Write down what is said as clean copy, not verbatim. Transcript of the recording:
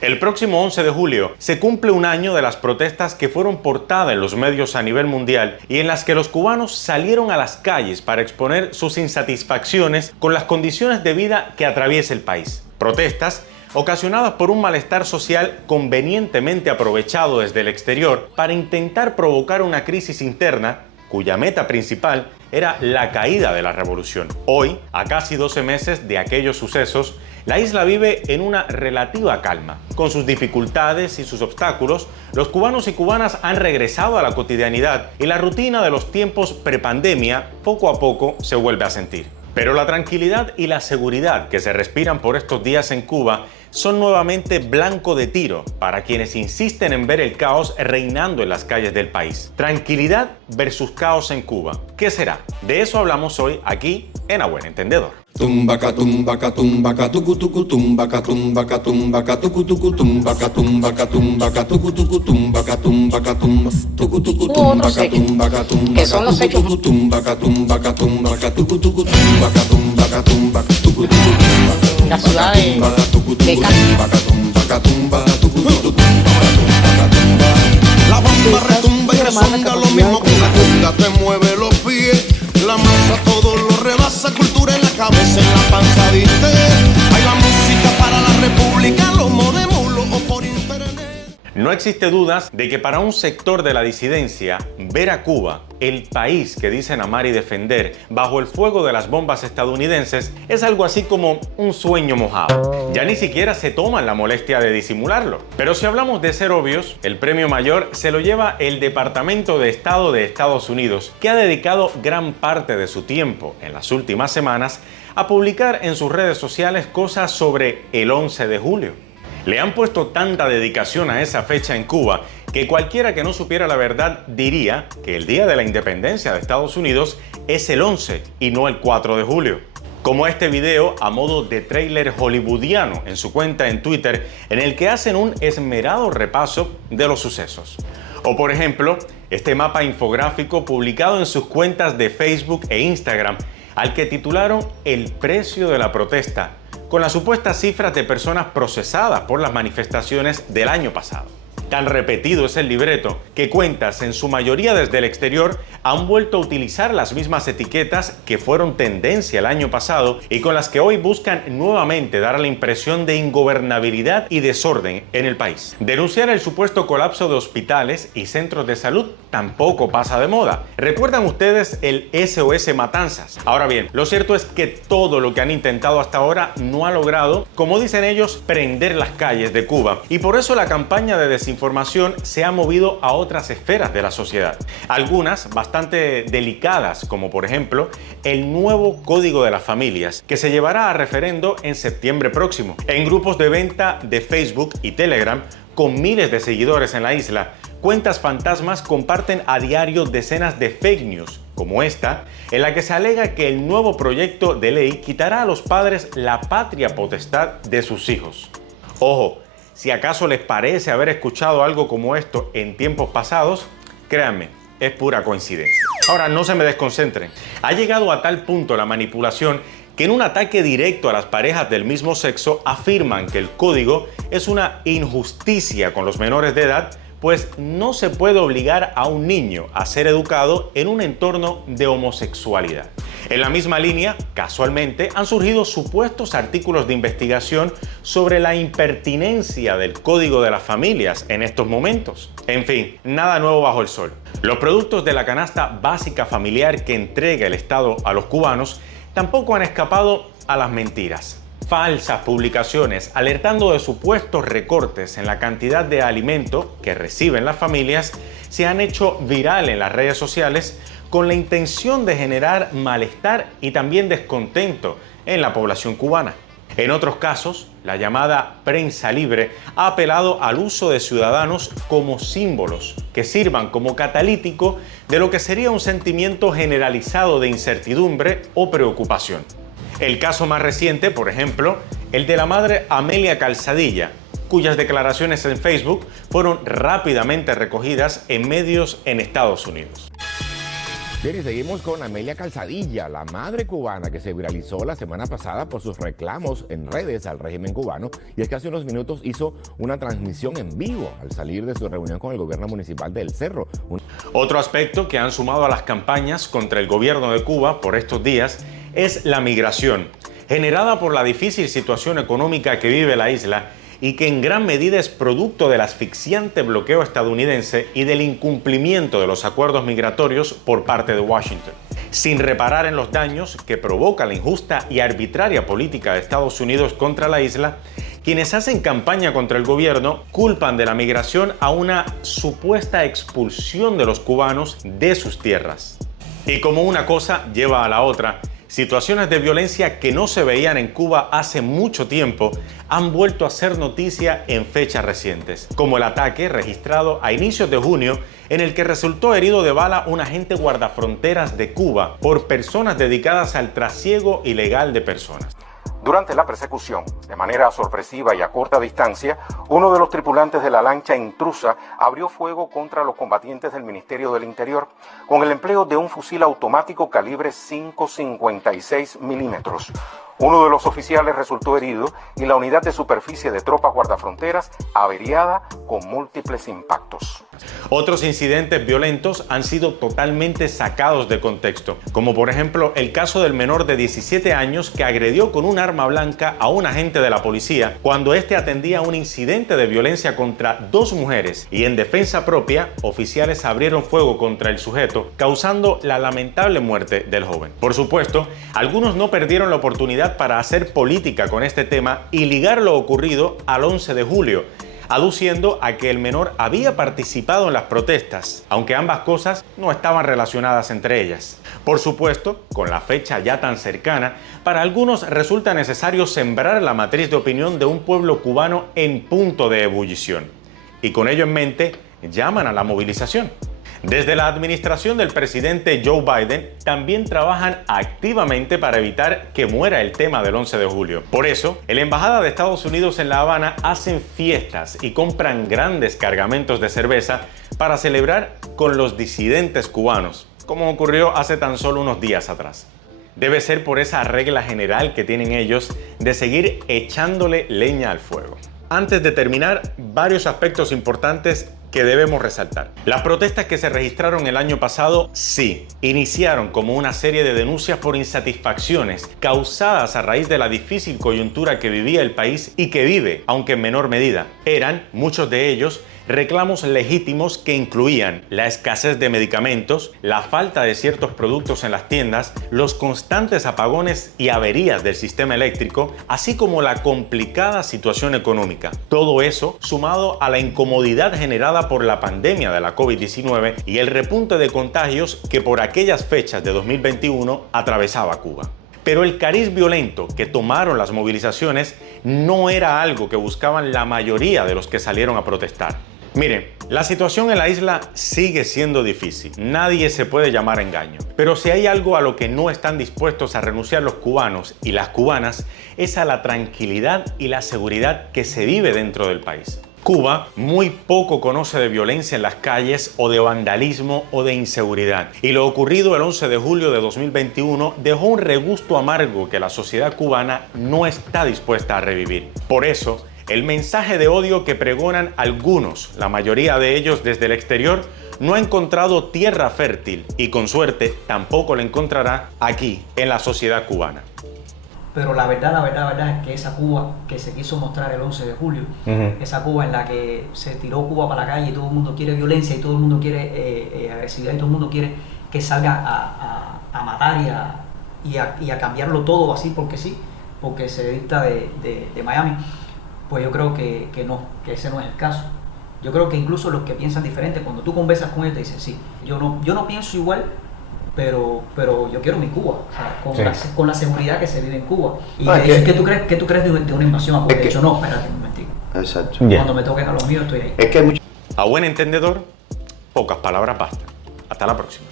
El próximo 11 de julio se cumple un año de las protestas que fueron portada en los medios a nivel mundial y en las que los cubanos salieron a las calles para exponer sus insatisfacciones con las condiciones de vida que atraviesa el país. Protestas ocasionadas por un malestar social convenientemente aprovechado desde el exterior para intentar provocar una crisis interna cuya meta principal era la caída de la revolución. Hoy, a casi 12 meses de aquellos sucesos, la isla vive en una relativa calma. Con sus dificultades y sus obstáculos, los cubanos y cubanas han regresado a la cotidianidad y la rutina de los tiempos prepandemia poco a poco se vuelve a sentir. Pero la tranquilidad y la seguridad que se respiran por estos días en Cuba son nuevamente blanco de tiro para quienes insisten en ver el caos reinando en las calles del país. Tranquilidad versus caos en Cuba. ¿Qué será? De eso hablamos hoy aquí en A Buen Entendedor. Tumbaca tumbaca tumbaca tucu tucu tumbaca tumbaca tumbaca tucu tucu tumbaca tumbaca tumbaca tucu tucu tumbaca tumbaca tumba tucu tucu tumbaca tumbaca tumba son los hechos tumbaca tumbaca tumbaca tucu tucu tumbaca tumbaca tumbaca tucu tucu tumbaca la ciudad de tumbaca tumbaca tumba tucu tucu tumbaca tumba. La bomba retumba y resonga lo mismo que una conga te mueve los pies. La masa todo lo rebasa, cultura en la cabeza, en la panza, ¿viste? Hay la música para la república, lo modemos o por internet. No existe dudas de que para un sector de la disidencia, ver a Cuba, el país que dicen amar y defender, bajo el fuego de las bombas estadounidenses, es algo así como un sueño mojado. Ya ni siquiera se toman la molestia de disimularlo. Pero si hablamos de ser obvios, el premio mayor se lo lleva el Departamento de Estado de Estados Unidos, que ha dedicado gran parte de su tiempo en las últimas semanas a publicar en sus redes sociales cosas sobre el 11 de julio. Le han puesto tanta dedicación a esa fecha en Cuba que cualquiera que no supiera la verdad diría que el día de la independencia de Estados Unidos es el 11 y no el 4 de julio. Como este video a modo de tráiler hollywoodiano en su cuenta en Twitter, en el que hacen un esmerado repaso de los sucesos. O por ejemplo, este mapa infográfico publicado en sus cuentas de Facebook e Instagram, al que titularon El precio de la protesta, con las supuestas cifras de personas procesadas por las manifestaciones del año pasado. Tan repetido es el libreto que cuentas, en su mayoría desde el exterior, han vuelto a utilizar las mismas etiquetas que fueron tendencia el año pasado y con las que hoy buscan nuevamente dar la impresión de ingobernabilidad y desorden en el país. Denunciar el supuesto colapso de hospitales y centros de salud tampoco pasa de moda. ¿Recuerdan ustedes el SOS Matanzas? Ahora bien, lo cierto es que todo lo que han intentado hasta ahora no ha logrado, como dicen ellos, prender las calles de Cuba, y por eso la campaña de desinformación se ha movido a otras esferas de la sociedad. Algunas bastante delicadas, como por ejemplo el nuevo Código de las Familias, que se llevará a referendo en septiembre próximo. En grupos de venta de Facebook y Telegram, con miles de seguidores en la isla, cuentas fantasmas comparten a diario decenas de fake news, como esta, en la que se alega que el nuevo proyecto de ley quitará a los padres la patria potestad de sus hijos. Ojo, si acaso les parece haber escuchado algo como esto en tiempos pasados, créanme, es pura coincidencia. Ahora, no se me desconcentren. Ha llegado a tal punto la manipulación que en un ataque directo a las parejas del mismo sexo afirman que el código es una injusticia con los menores de edad, pues no se puede obligar a un niño a ser educado en un entorno de homosexualidad. En la misma línea, casualmente, han surgido supuestos artículos de investigación sobre la impertinencia del Código de las Familias en estos momentos. En fin, nada nuevo bajo el sol. Los productos de la canasta básica familiar que entrega el Estado a los cubanos tampoco han escapado a las mentiras. Falsas publicaciones alertando de supuestos recortes en la cantidad de alimento que reciben las familias se han hecho viral en las redes sociales con la intención de generar malestar y también descontento en la población cubana. En otros casos, la llamada prensa libre ha apelado al uso de ciudadanos como símbolos que sirvan como catalítico de lo que sería un sentimiento generalizado de incertidumbre o preocupación. El caso más reciente, por ejemplo, el de la madre Amelia Calzadilla, cuyas declaraciones en Facebook fueron rápidamente recogidas en medios en Estados Unidos. Bien, y seguimos con Amelia Calzadilla, la madre cubana que se viralizó la semana pasada por sus reclamos en redes al régimen cubano. Y es que hace unos minutos hizo una transmisión en vivo al salir de su reunión con el gobierno municipal de El Cerro. Otro aspecto que han sumado a las campañas contra el gobierno de Cuba por estos días es la migración, generada por la difícil situación económica que vive la isla y que en gran medida es producto del asfixiante bloqueo estadounidense y del incumplimiento de los acuerdos migratorios por parte de Washington. Sin reparar en los daños que provoca la injusta y arbitraria política de Estados Unidos contra la isla, quienes hacen campaña contra el gobierno culpan de la migración a una supuesta expulsión de los cubanos de sus tierras. Y como una cosa lleva a la otra, situaciones de violencia que no se veían en Cuba hace mucho tiempo han vuelto a ser noticia en fechas recientes, como el ataque registrado a inicios de junio en el que resultó herido de bala un agente guardafronteras de Cuba por personas dedicadas al trasiego ilegal de personas. Durante la persecución, de manera sorpresiva y a corta distancia, uno de los tripulantes de la lancha intrusa abrió fuego contra los combatientes del Ministerio del Interior con el empleo de un fusil automático calibre .556 milímetros. Uno de los oficiales resultó herido y la unidad de superficie de tropas guardafronteras averiada con múltiples impactos. Otros incidentes violentos han sido totalmente sacados de contexto, como por ejemplo el caso del menor de 17 años que agredió con un arma blanca a un agente de la policía cuando éste atendía un incidente de violencia contra dos mujeres y en defensa propia, oficiales abrieron fuego contra el sujeto, causando la lamentable muerte del joven. Por supuesto, algunos no perdieron la oportunidad para hacer política con este tema y ligar lo ocurrido al 11 de julio, aduciendo a que el menor había participado en las protestas, aunque ambas cosas no estaban relacionadas entre ellas. Por supuesto, con la fecha ya tan cercana, para algunos resulta necesario sembrar la matriz de opinión de un pueblo cubano en punto de ebullición, y con ello en mente llaman a la movilización. Desde la administración del presidente Joe Biden también trabajan activamente para evitar que muera el tema del 11 de julio. Por eso, la Embajada de Estados Unidos en La Habana hacen fiestas y compran grandes cargamentos de cerveza para celebrar con los disidentes cubanos, como ocurrió hace tan solo unos días atrás. Debe ser por esa regla general que tienen ellos de seguir echándole leña al fuego. Antes de terminar, varios aspectos importantes que debemos resaltar. Las protestas que se registraron el año pasado, sí, iniciaron como una serie de denuncias por insatisfacciones causadas a raíz de la difícil coyuntura que vivía el país y que vive, aunque en menor medida. Eran, muchos de ellos, reclamos legítimos que incluían la escasez de medicamentos, la falta de ciertos productos en las tiendas, los constantes apagones y averías del sistema eléctrico, así como la complicada situación económica. Todo eso sumado a la incomodidad generada por la pandemia de la COVID-19 y el repunte de contagios que por aquellas fechas de 2021 atravesaba Cuba. Pero el cariz violento que tomaron las movilizaciones no era algo que buscaban la mayoría de los que salieron a protestar. Miren, la situación en la isla sigue siendo difícil, nadie se puede llamar a engaño. Pero si hay algo a lo que no están dispuestos a renunciar los cubanos y las cubanas, es a la tranquilidad y la seguridad que se vive dentro del país. Cuba muy poco conoce de violencia en las calles o de vandalismo o de inseguridad. Y lo ocurrido el 11 de julio de 2021 dejó un regusto amargo que la sociedad cubana no está dispuesta a revivir. Por eso, el mensaje de odio que pregonan algunos, la mayoría de ellos desde el exterior, no ha encontrado tierra fértil y con suerte tampoco la encontrará aquí, en la sociedad cubana. Pero la verdad es que esa Cuba que se quiso mostrar el 11 de julio, esa Cuba en la que se tiró Cuba para la calle y todo el mundo quiere violencia y todo el mundo quiere agresividad y todo el mundo quiere que salga a matar y a cambiarlo todo así porque sí, porque se dicta de Miami, pues yo creo que no, que ese no es el caso. Yo creo que incluso los que piensan diferente, cuando tú conversas con ellos te dicen, sí, yo no pienso igual, pero yo quiero mi Cuba, o sea, con la seguridad que se vive en Cuba. Y ¿qué tú crees de una invasión a Cuba? De hecho, no, espérate un momentico. Exacto. Cuando me toquen a los míos estoy ahí. A buen entendedor, pocas palabras bastan. Hasta la próxima.